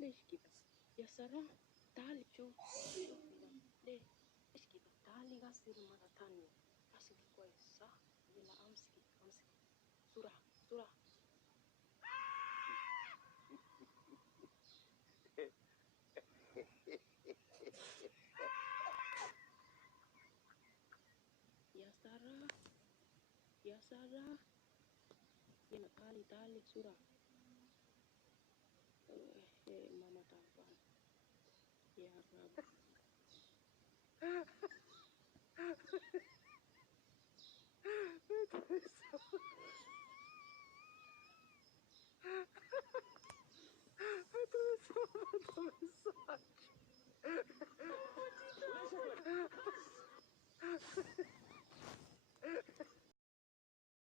ليش كده يا سارة؟ تعالي شوف ليه؟ ليش كده؟ تعالي غسلي مرة تانية. غسلي كويس صح؟ يلا امسكي بسرعة بسرعة. يا سارة يا سارة يلا تعالي بسرعة. ماما تعبانة يا رب.